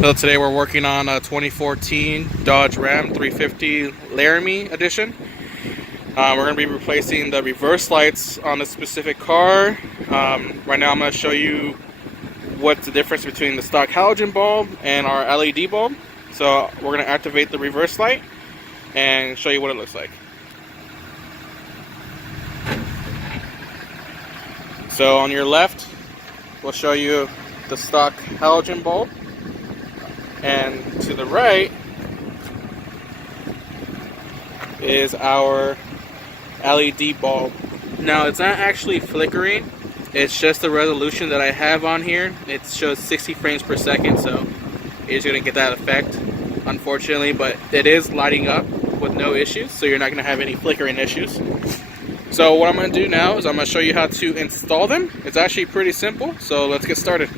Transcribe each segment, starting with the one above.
So today we're working on a 2014 Dodge Ram 350 Laramie edition. We're going to be replacing the reverse lights on this specific car. Right now I'm going to show you what's the difference between the stock halogen bulb and our LED bulb. So we're going to activate the reverse light and show you what it looks like. So on your left, we'll show you the stock halogen bulb, and to the right is our LED bulb. Now it's not actually flickering, it's just the resolution that I have on here. It shows 60 frames per second, so you're going to get that effect, unfortunately, but it is lighting up with no issues, so you're not going to have any flickering issues. So what I'm going to do now is I'm going to show you how to install them. It's actually pretty simple, so let's get started.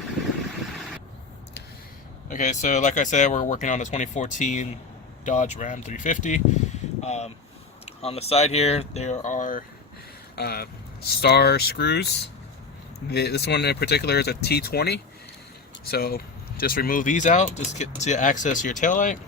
Okay, so like I said, we're working on the 2014 Dodge Ram 350. On the side here, there are star screws. This one in particular is a T20. So just remove these out, just get to access your taillight.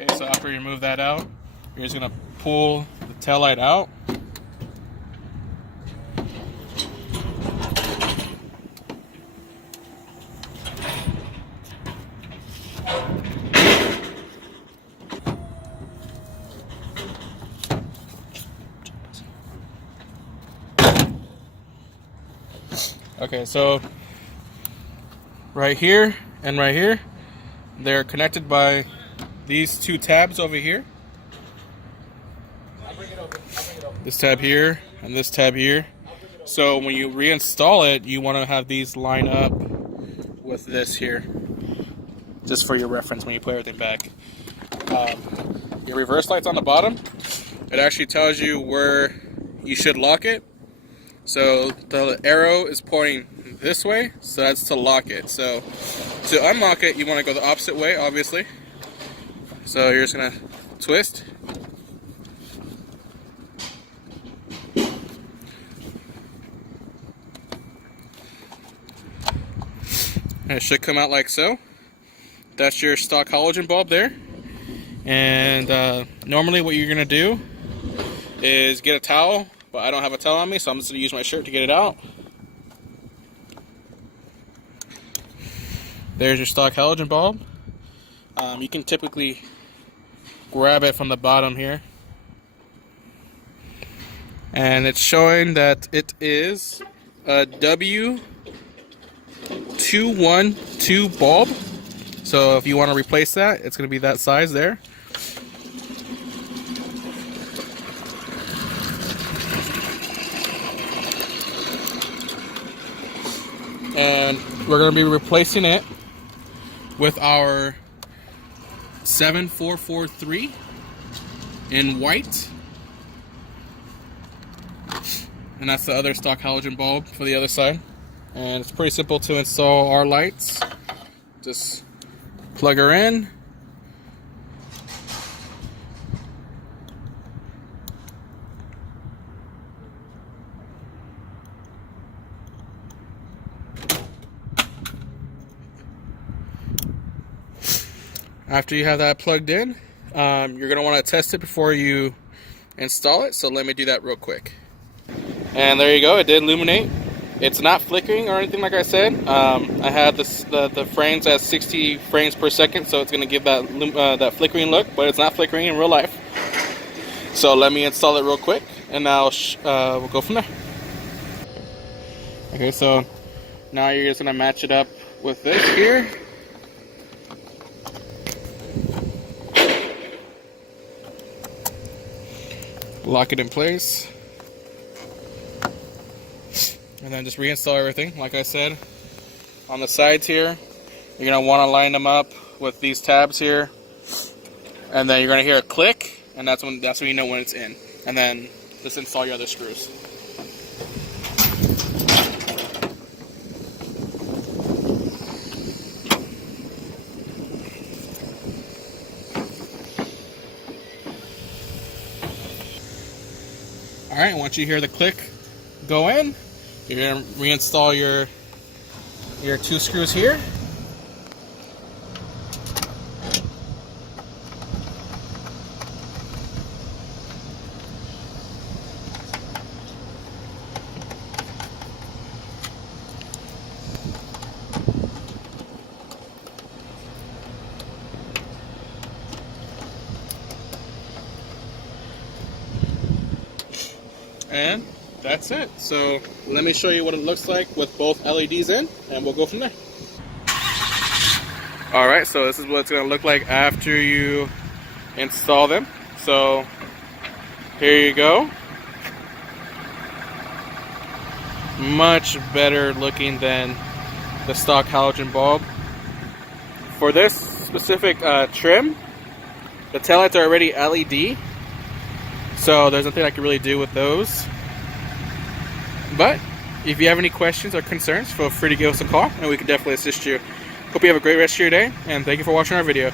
Okay, so after you remove that out, you're just going to pull the taillight out. Okay, so right here and right here, they're connected by these two tabs over here. This tab here and this tab here. So when you reinstall it, you want to have these line up with this here, just for your reference when you put everything back. Your reverse light's on the bottom. It actually tells you where you should lock it. So the arrow is pointing this way, so that's to lock it. So to unlock it, you want to go the opposite way, obviously. So you're just going to twist. And it should come out like so. That's your stock halogen bulb there. And normally what you're going to do is get a towel, but I don't have a towel on me, so I'm just going to use my shirt to get it out. There's your stock halogen bulb. You can typically grab it from the bottom here, and it's showing that it is a W212 bulb. So if you want to replace that, it's going to be that size there. And we're going to be replacing it with our 7443 in white, and that's the other stock halogen bulb for the other side. And it's pretty simple to install our lights. Just plug her in, after you have that plugged in, you're going to want to test it before you install it, so let me do that real quick. And there you go, it did illuminate. It's not flickering or anything, like I said. I have the frames at 60 frames per second, so it's going to give that flickering look, but it's not flickering in real life. So let me install it real quick, and now we'll go from there. Okay, so now you're just going to match it up with this here. Lock it in place, and then just reinstall everything. Like I said, on the sides here, you're going to want to line them up with these tabs here, and then you're going to hear a click, and that's when you know when it's in. And then just install your other screws. Alright, once you hear the click go in, you're going to reinstall your 2 screws here. And that's it. So let me show you what it looks like with both LEDs in, and we'll go from there. Alright, so this is what it's going to look like after you install them. So here you go. Much better looking than the stock halogen bulb. For this specific trim, the taillights are already LED, so there's nothing I can really do with those. But if you have any questions or concerns, feel free to give us a call and we can definitely assist you. Hope you have a great rest of your day, and thank you for watching our video.